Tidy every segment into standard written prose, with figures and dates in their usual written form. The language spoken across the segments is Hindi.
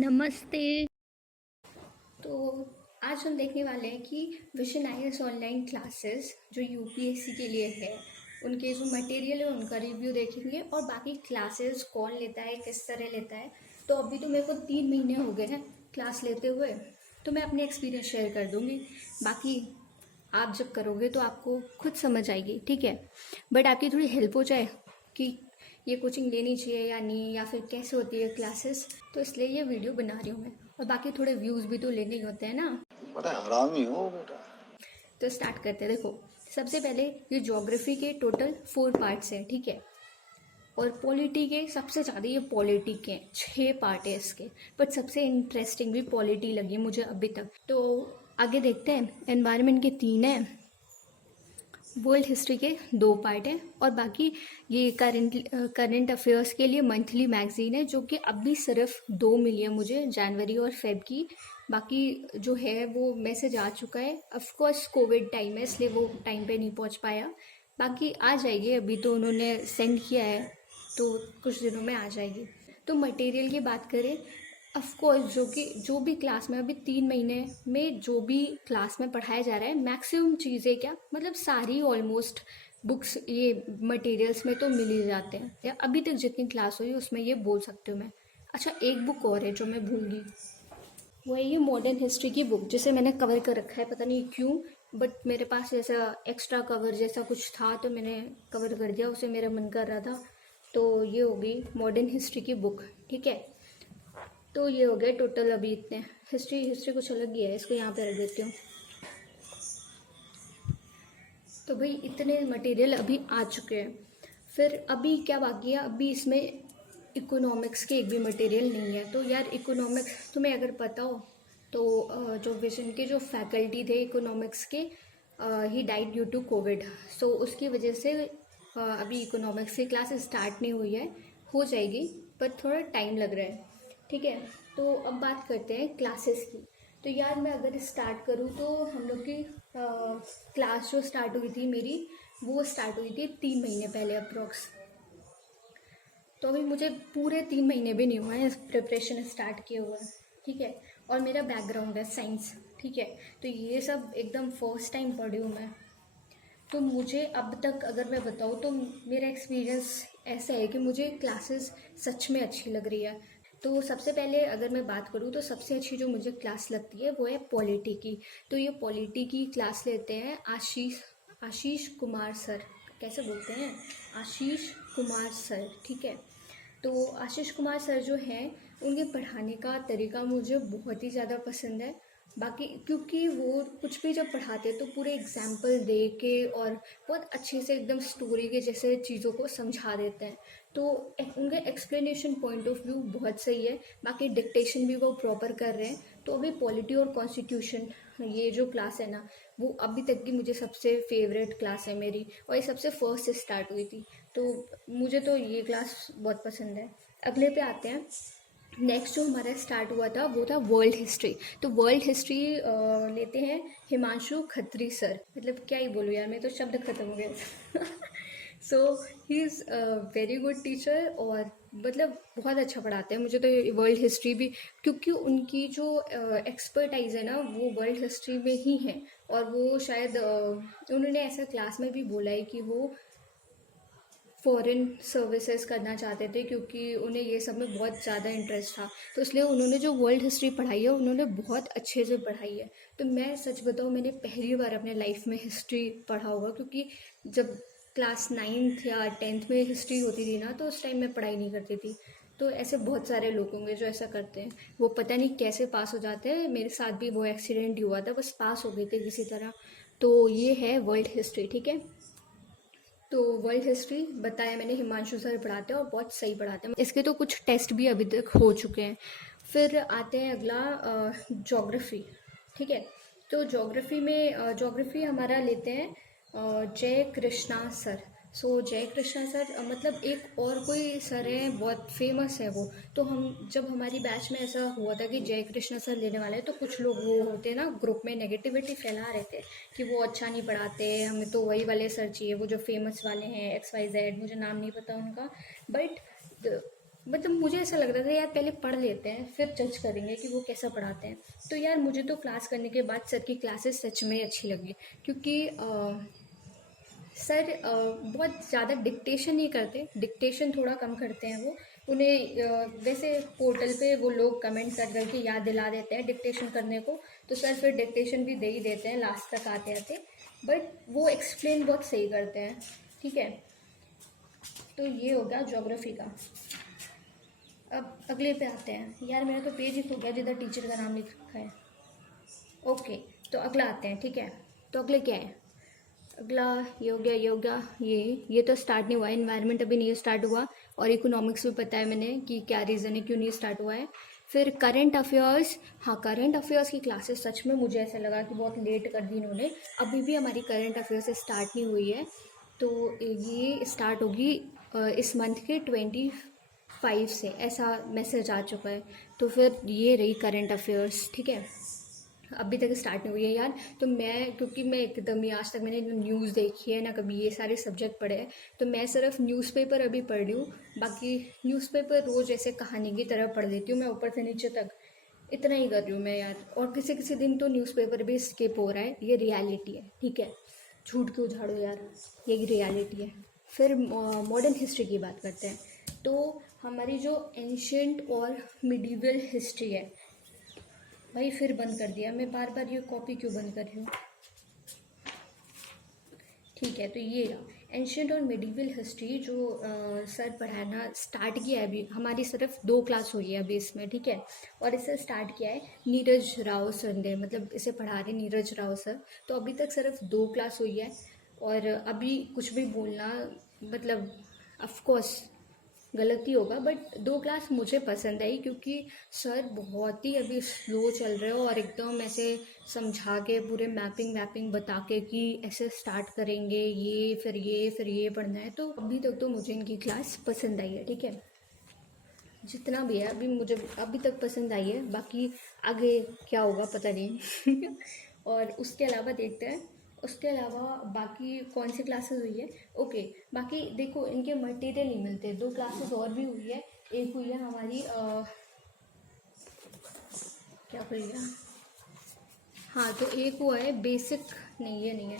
नमस्ते। तो आज हम देखने वाले हैं कि विजन आईएएस ऑनलाइन क्लासेस जो यूपीएससी के लिए है, उनके जो मटेरियल है उनका रिव्यू देखेंगे और बाकी क्लासेस कौन लेता है, किस तरह लेता है। तो अभी तो मेरे को 3 महीने हो गए हैं क्लास लेते हुए, तो मैं अपने एक्सपीरियंस शेयर कर दूँगी। बाकी आप जब करोगे तो आपको खुद समझ आएगी, ठीक है। बट आपकी थोड़ी हेल्प हो जाए कि ये कोचिंग लेनी चाहिए या नहीं, या फिर कैसे होती है क्लासेस, तो इसलिए ये वीडियो बना रही हूँ मैं। और बाकी थोड़े व्यूज़ भी तो लेने ही होते हैं ना। बड़ा हरामी हो बेटा। तो स्टार्ट करते हैं। देखो, सबसे पहले ये ज्योग्राफी के टोटल 4 पार्ट्स हैं, ठीक है। और पॉलिटी के सबसे ज़्यादा, ये पॉलिटी के 6 पार्ट है इसके। बट सबसे इंटरेस्टिंग भी पॉलिटी लगी मुझे अभी तक। तो आगे देखते हैं। एनवायरनमेंट के 3 हैं, वर्ल्ड हिस्ट्री के 2 पार्ट हैं, और बाकी ये करंट अफेयर्स के लिए मंथली मैगजीन है जो कि अभी सिर्फ 2 मिली है मुझे, जनवरी और फेब की। बाकी जो है वो मैसेज आ चुका है। ऑफकोर्स कोविड टाइम है इसलिए वो टाइम पे नहीं पहुंच पाया, बाकी आ जाएगी। अभी तो उन्होंने सेंड किया है तो कुछ दिनों में आ जाएगी। तो मटेरियल की बात करें, ऑफकोर्स जो भी क्लास में अभी 3 महीने में जो भी क्लास में पढ़ाया जा रहा है, मैक्सिमम चीज़ें क्या मतलब सारी ऑलमोस्ट बुक्स ये मटेरियल्स में तो मिल ही जाते हैं, या अभी तक जितनी क्लास हुई उसमें ये बोल सकती हूँ मैं। अच्छा, एक बुक और है जो मैं भूल गई, वो है ये मॉडर्न हिस्ट्री की बुक, जिसे मैंने कवर कर रखा है पता नहीं क्यों। बट मेरे पास ऐसा एक्स्ट्रा कवर जैसा कुछ था तो मैंने कवर कर दिया उसे, मेरा मन कर रहा था। तो ये हो गई मॉडर्न हिस्ट्री की बुक, ठीक है। तो ये हो गए टोटल अभी इतने। हिस्ट्री कुछ अलग ही है, इसको यहाँ पे रख देती हूँ। तो भाई इतने मटेरियल अभी आ चुके हैं। फिर अभी क्या बाकी है, अभी इसमें इकोनॉमिक्स के एक भी मटेरियल नहीं है। तो यार इकोनॉमिक्स तुम्हें अगर पता हो तो जो विजन के जो फैकल्टी थे इकोनॉमिक्स के, he died due to Covid. So उसकी वजह से अभी इकोनॉमिक्स की क्लास स्टार्ट नहीं हुई है, हो जाएगी पर थोड़ा टाइम लग रहा है, ठीक है। तो अब बात करते हैं क्लासेस की। तो यार मैं अगर स्टार्ट करूँ तो हम लोग की क्लास जो स्टार्ट हुई थी मेरी, वो स्टार्ट हुई थी 3 महीने पहले अप्रोक्स। तो अभी मुझे पूरे 3 महीने भी नहीं हुए हैं प्रिपरेशन स्टार्ट किए हुए, ठीक है। और मेरा बैकग्राउंड है साइंस, ठीक है। तो ये सब एकदम फर्स्ट टाइम पढ़ी हूँ मैं। तो मुझे अब तक अगर मैं बताऊँ तो मेरा एक्सपीरियंस ऐसा है कि मुझे क्लासेस सच में अच्छी लग रही है। तो सबसे पहले अगर मैं बात करूँ तो सबसे अच्छी जो मुझे क्लास लगती है वो है पॉलिटी की। तो ये पॉलिटी की क्लास लेते हैं आशीष कुमार सर, कैसे बोलते हैं, आशीष कुमार सर, ठीक है। तो आशीष कुमार सर जो हैं, उनके पढ़ाने का तरीका मुझे बहुत ही ज़्यादा पसंद है। बाकी क्योंकि वो कुछ भी जब पढ़ाते हैं तो पूरे एग्जाम्पल दे के और बहुत अच्छे से एकदम स्टोरी के जैसे चीज़ों को समझा देते हैं। तो उनके एक्सप्लेनेशन पॉइंट ऑफ व्यू बहुत सही है। बाकी डिक्टेशन भी वो प्रॉपर कर रहे हैं। तो अभी पॉलिटी और कॉन्स्टिट्यूशन ये जो क्लास है ना, वो अभी तक की मुझे सबसे फेवरेट क्लास है मेरी, और ये सबसे फर्स्ट से स्टार्ट हुई थी। तो मुझे तो ये क्लास बहुत पसंद है। अगले पे आते हैं। नेक्स्ट जो हमारा स्टार्ट हुआ था वो था वर्ल्ड हिस्ट्री। तो वर्ल्ड हिस्ट्री लेते हैं हिमांशु खत्री सर, मतलब क्या ही बोलूँ यार, मैं तो शब्द खत्म हो गए। So he is very good teacher, और मतलब बहुत अच्छा पढ़ाते हैं। मुझे तो वर्ल्ड हिस्ट्री भी, क्योंकि उनकी जो एक्सपर्टाइज है ना वो वर्ल्ड हिस्ट्री में ही है। और वो शायद उन्होंने ऐसा क्लास में भी बोला है कि वो फॉरेन सर्विसेज करना चाहते थे, क्योंकि उन्हें ये सब में बहुत ज़्यादा इंटरेस्ट था। तो इसलिए उन्होंने जो वर्ल्ड हिस्ट्री पढ़ाई है उन्होंने बहुत अच्छे से पढ़ाई है। तो मैं सच बताऊँ, मैंने पहली बार अपने लाइफ में हिस्ट्री पढ़ा होगा, क्योंकि जब क्लास 9th या 10th में हिस्ट्री होती थी ना, तो उस टाइम मैं पढ़ाई नहीं करती थी। तो ऐसे बहुत सारे लोग होंगे जो ऐसा करते हैं, वो पता नहीं कैसे पास हो जाते हैं। मेरे साथ भी वो एक्सीडेंट ही हुआ था, बस पास हो गए थे किसी तरह। तो ये है वर्ल्ड हिस्ट्री, ठीक है। तो वर्ल्ड हिस्ट्री बताया मैंने, हिमांशु सर पढ़ाते हैं और बहुत सही पढ़ाते हैं। इसके तो कुछ टेस्ट भी अभी तक हो चुके हैं। फिर आते हैं अगला, ज्योग्राफी, ठीक है। तो ज्योग्राफी हमारा लेते हैं जय कृष्णा सर। सो जय कृष्णा सर मतलब एक और कोई सर है, बहुत फेमस है वो। तो हम जब हमारी बैच में ऐसा हुआ था कि जय कृष्णा सर लेने वाले हैं, तो कुछ लोग वो होते ना ग्रुप में नेगेटिविटी फैला रहे थे कि वो अच्छा नहीं पढ़ाते, हमें तो वही वाले सर चाहिए, वो जो फेमस वाले हैं XYZ, मुझे नाम नहीं पता उनका। बट मतलब मुझे ऐसा लग रहा था यार पहले पढ़ लेते हैं फिर जज करेंगे कि वो कैसा पढ़ाते हैं। तो यार मुझे तो क्लास करने के बाद सर की क्लासेस सच में अच्छी लगी, क्योंकि सर बहुत ज़्यादा डिक्टेशन नहीं करते, डिक्टेशन थोड़ा कम करते हैं वो। उन्हें वैसे पोर्टल पे वो लोग कमेंट कर करके याद दिला देते हैं डिक्टेशन करने को, तो सर फिर डिक्टेशन भी दे ही देते हैं लास्ट तक आते आते। बट वो एक्सप्लेन बहुत सही करते हैं, ठीक है। तो ये हो गया ज्योग्राफी का। अब अगले पे आते हैं। यार मेरा तो पेज ही खो गया जिधर टीचर का नाम लिख रखा है। ओके, तो अगला आते हैं, ठीक है। तो अगले क्या है? अगला ये हो गया, ये हो गया, ये तो स्टार्ट नहीं हुआ है, इन्वायरमेंट अभी नहीं स्टार्ट हुआ। और इकोनॉमिक्स भी पता है मैंने कि क्या रीज़न है क्यों नहीं स्टार्ट हुआ है। फिर करंट अफेयर्स, हाँ करंट अफेयर्स की क्लासेस सच में मुझे ऐसा लगा कि बहुत लेट कर दी इन्होंने। अभी भी हमारी करंट अफेयर्स स्टार्ट नहीं हुई है, तो ये स्टार्ट होगी इस मंथ के 25 से, ऐसा मैसेज आ चुका है। तो फिर ये रही करंट अफेयर्स, ठीक है। अभी तक स्टार्ट नहीं हुई है यार। तो मैं, क्योंकि मैं एकदम ही आज तक मैंने न्यूज़ देखी है ना, कभी ये सारे सब्जेक्ट पढ़े हैं, तो मैं सिर्फ न्यूज़पेपर अभी पढ़ रही हूँ। बाकी न्यूज़पेपर रोज़ ऐसे कहानी की तरह पढ़ लेती हूँ मैं ऊपर से नीचे तक, इतना ही कर रही हूँ मैं यार। और किसी किसी दिन तो न्यूज़पेपर भी स्किप हो रहा है, ये रियलिटी है, ठीक है। झूठ क्यों झाड़ो यार, यही रियलिटी है। फिर मॉडर्न हिस्ट्री की बात करते हैं। तो हमारी जो एंशियंट और मिडिवल हिस्ट्री है, भाई फिर बंद कर दिया मैं, बार बार ये कॉपी क्यों बंद कर रही हूँ। ठीक है, तो ये एंशियंट और मिडिवल हिस्ट्री जो सर पढ़ाना स्टार्ट किया है, अभी हमारी सिर्फ 2 क्लास हुई है अभी इसमें, ठीक है। और इसे स्टार्ट किया है नीरज राव सर ने, मतलब इसे पढ़ा रहे नीरज राव सर। तो अभी तक सिर्फ 2 क्लास हुई है, और अभी कुछ भी बोलना मतलब ऑफकोर्स गलती होगा, बट 2 क्लास मुझे पसंद आई, क्योंकि सर बहुत ही अभी स्लो चल रहे हो और एकदम ऐसे समझा के पूरे मैपिंग वैपिंग बता के कि ऐसे स्टार्ट करेंगे, ये फिर ये पढ़ना है। तो अभी तक तो मुझे इनकी क्लास पसंद आई है, ठीक है। जितना भी है अभी मुझे अभी तक पसंद आई है, बाकी आगे क्या होगा पता नहीं। और उसके अलावा देखते हैं, उसके अलावा बाकी कौन सी क्लासेस हुई है। ओके, बाकी देखो इनके मटेरियल नहीं मिलते, 2 क्लासेस और भी हुई है। एक हुई है हमारी क्या हुई है, हाँ तो एक हुआ है बेसिक, नहीं ये नहीं है,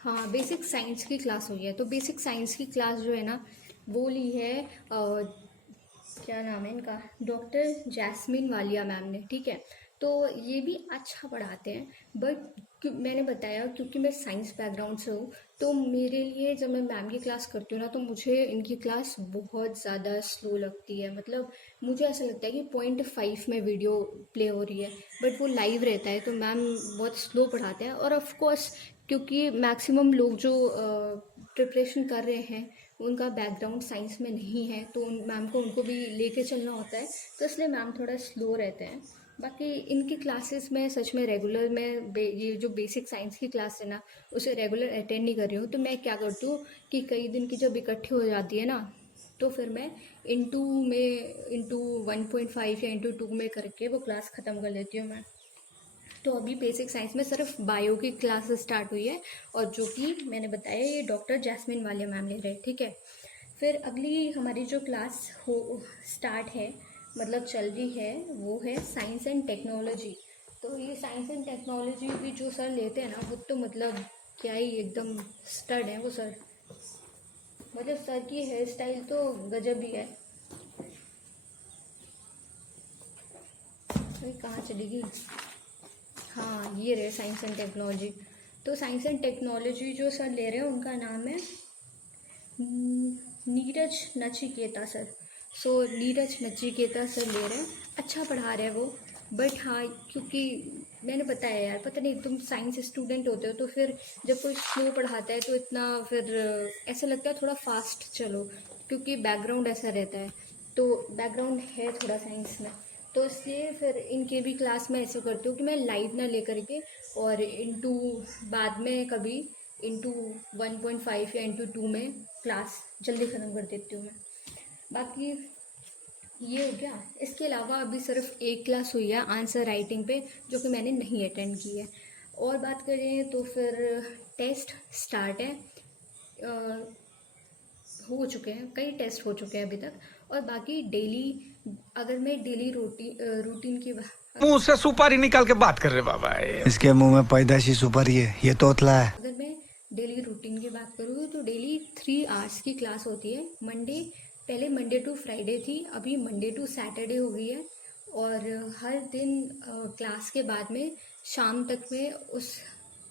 हाँ बेसिक साइंस की क्लास हुई है। तो बेसिक साइंस की क्लास जो है ना, वो ली है क्या नाम है इनका, डॉक्टर जैस्मिन वालिया मैम ने, ठीक है। तो ये भी अच्छा पढ़ाते हैं, बट मैंने बताया क्योंकि मैं साइंस बैकग्राउंड से हूँ, तो मेरे लिए जब मैं मैम की क्लास करती हूँ ना, तो मुझे इनकी क्लास बहुत ज़्यादा स्लो लगती है। मतलब मुझे ऐसा लगता है कि 0.5 में वीडियो प्ले हो रही है, बट वो लाइव रहता है, तो मैम बहुत स्लो पढ़ाते हैं। और ऑफ कोर्स क्योंकि मैक्सिमम लोग जो प्रिपरेशन कर रहे हैं उनका बैकग्राउंड साइंस में नहीं है, तो उन मैम को उनको भी लेके चलना होता है, तो इसलिए मैम थोड़ा स्लो रहते हैं। बाकी इनकी क्लासेस में सच में रेगुलर में ये जो बेसिक साइंस की क्लास है ना, उसे रेगुलर अटेंड नहीं कर रही हूँ। तो मैं क्या करती हूँ कि कई दिन की जब इकट्ठी हो जाती है ना, तो फिर मैं इंटू 1.5 या इंटू 2 में करके वो क्लास ख़त्म कर लेती हूँ मैं। तो अभी बेसिक साइंस में सिर्फ बायो की क्लास स्टार्ट हुई है, और जो कि मैंने बताया ये डॉक्टर जैस्मिन वालिया मैम ले रहे हैं, ठीक है। फिर अगली हमारी जो क्लास हो स्टार्ट है, मतलब चल रही है, वो है साइंस एंड टेक्नोलॉजी। तो ये साइंस एंड टेक्नोलॉजी भी जो सर लेते हैं ना, वो तो मतलब क्या ही एकदम स्टड है वो सर। मतलब सर की हेयर स्टाइल तो गजब ही है। भाई कहाँ चली गई, हाँ ये रहे साइंस एंड टेक्नोलॉजी। तो साइंस एंड टेक्नोलॉजी जो सर ले रहे हैं उनका नाम है नीरज नचिकेता सर। सो नीरज नचिकेता सर ले रहे हैं, अच्छा पढ़ा रहे हैं वो। बट हाँ, क्योंकि मैंने बताया यार, पता नहीं तुम साइंस स्टूडेंट होते हो तो फिर जब कोई स्लो पढ़ाता है तो इतना फिर ऐसा लगता है थोड़ा फास्ट चलो, क्योंकि बैकग्राउंड ऐसा रहता है, तो बैकग्राउंड है थोड़ा साइंस में। तो इसलिए फिर इनके भी क्लास में ऐसा करती हूँ कि मैं लाइव ना लेकर के, और इंटू बाद में कभी इंटू 1.5 या इंटू 2 में क्लास जल्दी ख़त्म कर देती हूँ मैं। बाकी ये हो गया। इसके अलावा अभी सिर्फ एक क्लास हुई है आंसर राइटिंग पे, जो कि मैंने नहीं अटेंड की है। और बात करें तो फिर टेस्ट स्टार्ट है, हो चुके हैं, कई टेस्ट हो चुके हैं अभी तक। और बाकी डेली, अगर मैं डेली रूटीन की मुंह से सुपारी निकाल के बात कर रहे बाबा। इसके मुंह में पैदाइशी सुपारी है, ये तोतला है। अगर मैं डेली रूटीन की बात करूँ तो डेली 3 आवर्स की क्लास होती है। पहले मंडे टू फ्राइडे थी, अभी मंडे टू सैटरडे हो गई है। और हर दिन क्लास के बाद में शाम तक में उस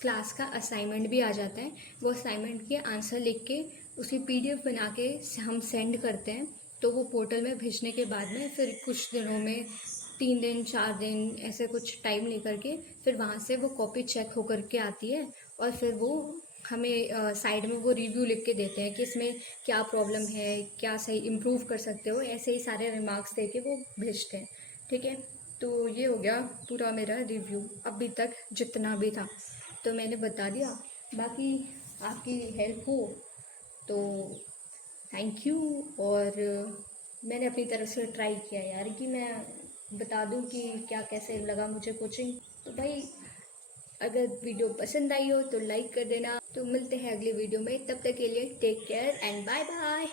क्लास का असाइनमेंट भी आ जाता है। वो असाइनमेंट के आंसर लिख के उसकी PDF बना के हम सेंड करते हैं। तो वो पोर्टल में भेजने के बाद में फिर कुछ दिनों में 3 दिन 4 दिन ऐसे कुछ टाइम लेकर के फिर वहाँ से वो कॉपी चेक होकर के आती है। और फिर वो हमें साइड में वो रिव्यू लिख के देते हैं कि इसमें क्या प्रॉब्लम है, क्या सही इम्प्रूव कर सकते हो, ऐसे ही सारे रिमार्क्स दे के वो भेजते हैं। ठीक है, तो ये हो गया पूरा मेरा रिव्यू अभी तक जितना भी था, तो मैंने बता दिया। बाकी आपकी हेल्प हो तो थैंक यू। और मैंने अपनी तरफ से ट्राई किया यार कि मैं बता दूं कि क्या कैसे लगा मुझे कोचिंग। तो भाई अगर वीडियो पसंद आई हो तो लाइक कर देना। तो मिलते हैं अगले वीडियो में, तब तक के लिए take care and bye bye.